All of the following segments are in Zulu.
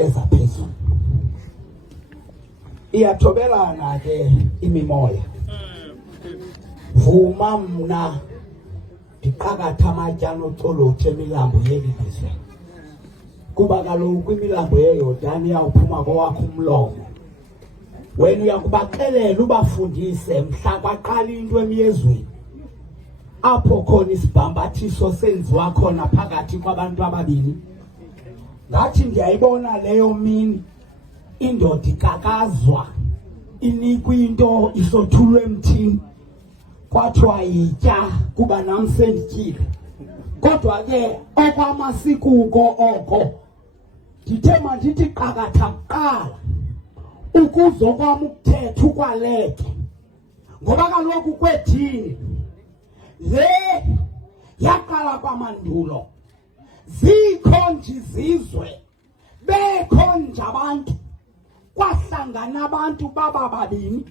ezaphezulu. Iyathobelana ke imimoya. Vuma mna ndiqakatha amatyana ocholothe emilambo yeli lizwe. Kuba kaloku imilambo yeYordani iyawuphuma kowakho umlomo. Wena uyakubaxelela ubafundise mhla kwaqala into emyezweni. Apho khona isibhambathiso senziwa khona phakathi kwabantu ababini. Ngathi ndiyayibona leyo mini indoda ikakazwa inikwa into isothulwe emthini. Kwathiwa yitya kuba nam sendityile. Kodwa ke okwamasikuko oko ndithe mandithi qakatha kuqala ukuzokwam ukuthetha ukwaleke. Ngoba kaloku kwethini le yaqala kwamandulo. Zikho nje izizwe, bekho nje abantu, kwahlangana abantu baba babini.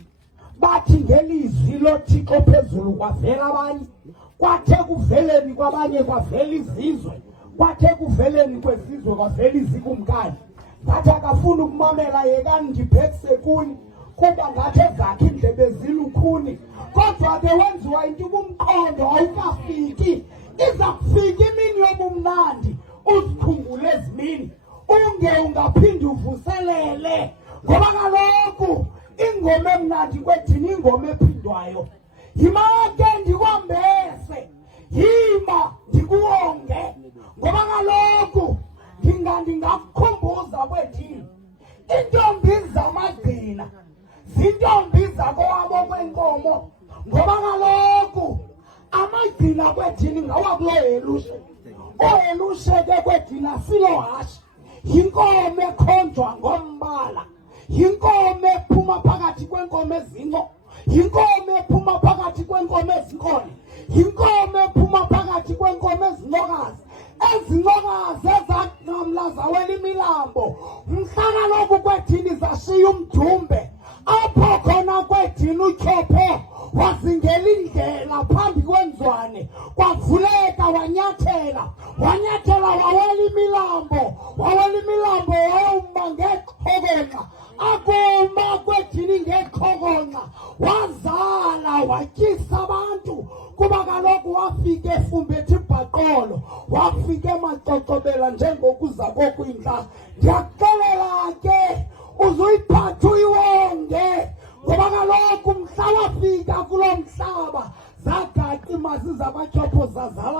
Bathi ngelizwi loThixo phezulu kwavela abanye, kwathe kuveleni kwabanye kwavela izizwe, kwathe kuveleni kwezizwe kwavela izikumkani. Ngathi akafuna ukumamela yekani ndiphekise kuni, kuba ngathi ezakhe indlebe zilukhuni. Kodwa ke wenziwa into kumqondo awukafiki. Iza kufika imini yobumnandi uzikhumbule ezimini, ungaphindi uvuselele. Ngoba kaloku ingoma emnandi kwethini ingoma ephindwayo. Yima ke ndikwambese, yima ndikuwonge. Ngoba kaloku ndingakukhumbuza kwethini intombi zamagqina zintombi zakowabo kwenkomo. Ngoba kaloku amagqina kwethini ngawakulo Helushe. Ohelushe ke kwethina silo hashi, yinkomo ekhonjwa ngombala, yinkomo ephuma phakathi kwenkomo ezinco, yinkomo ephuma phakathi kwenkomo ezinkole, yinkomo ephuma phakathi kwenkomo ezincokazi. Ezincokazi ezaqamla zawela imilambo. Mhlaka lokhu kwethini zashiya umdumbe. Apho khona kwethini uThopho wazingela indlela phambi kwenzwane. Kwavuleka wanyathela wawela imilambo. Wawuma ngexhokonqa. Akuma kwethini ngexhokonqa. Wazala watyisa abantu. Kuba kaloku wafika efumbethe ibhaqolo, wafika emacocobela njengokuza kokwindla. Ndiyakuxelela ke uzuyiphatha uyiwonge. Ngoba kaloku mhla wafika kulo mhlaba zagaqa imazi zabaThopho zazala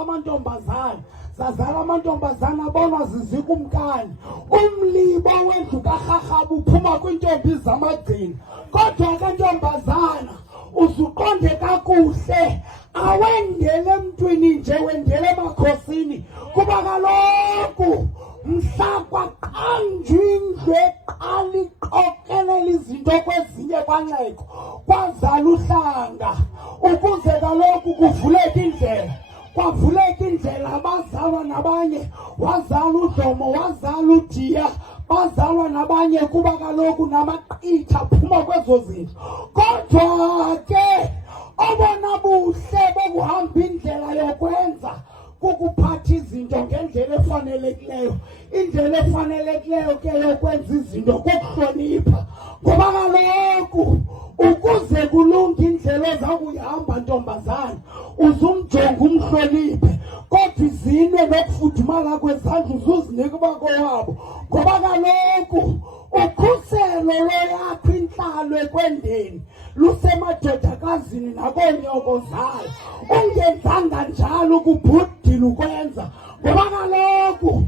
amantombazana abonwa zizikumkani. Umlibo wendlu kaRharhabe uphuma kwiintombi zamagqina. Kodwa ke ntombazana uzuqonde kakuhle, awendele emntwini nje, wendele emakhosini. Kuba kaloku mhla kwaqanjwa indlu eqala iqokelela izinto kwezinye kwanxeko, kwazala uhlanga, ukuze kaloku kuvuleke indlela. Kwavuleka indlela, abazalwa nabanye, wazala uDlomo, wazala uDiya, bazalwa nabanye. Kuba kaloku namaqitha phuma kwezo zinto. Kodwa ke obona buhle bokuhamba indlela yokwenza kukuphatha izinto ngendlela efanelekileyo. Indlela efanelekileyo ke yokwenza izinto kukuhlonipha. Ngoba kaloku ukuze kulunge indlela ezakuyihamba ntombazana, uzumjonga umhloniphe. Kodwa izinwe nokufudumala kwezandla uzuzinika bakowabo. Ngoba kaloku ukhuselo loyakho intlalo ekwendeni lusemadodakazini nakoonyoko zayo. Ungenzanga njalo ukubhudile ukwenza. Ngoba kaloku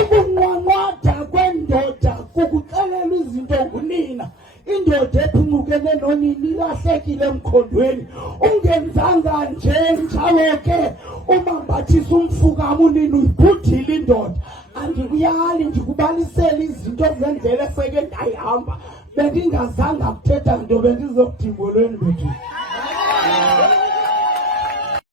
ukunqwanqwada kwendoda kukuxelela izinto ngunina. Indoda ephungukene nonini ilahlekile emkhondweni. Ungenzanga nje njalo ke umambathisa umfukama unini uyibhudile indoda. Andikuyali ndikubalisela izinto zendlela eseke ndayihamba. Bendingazanga kuthetha nto bendizokudingolweni bethu.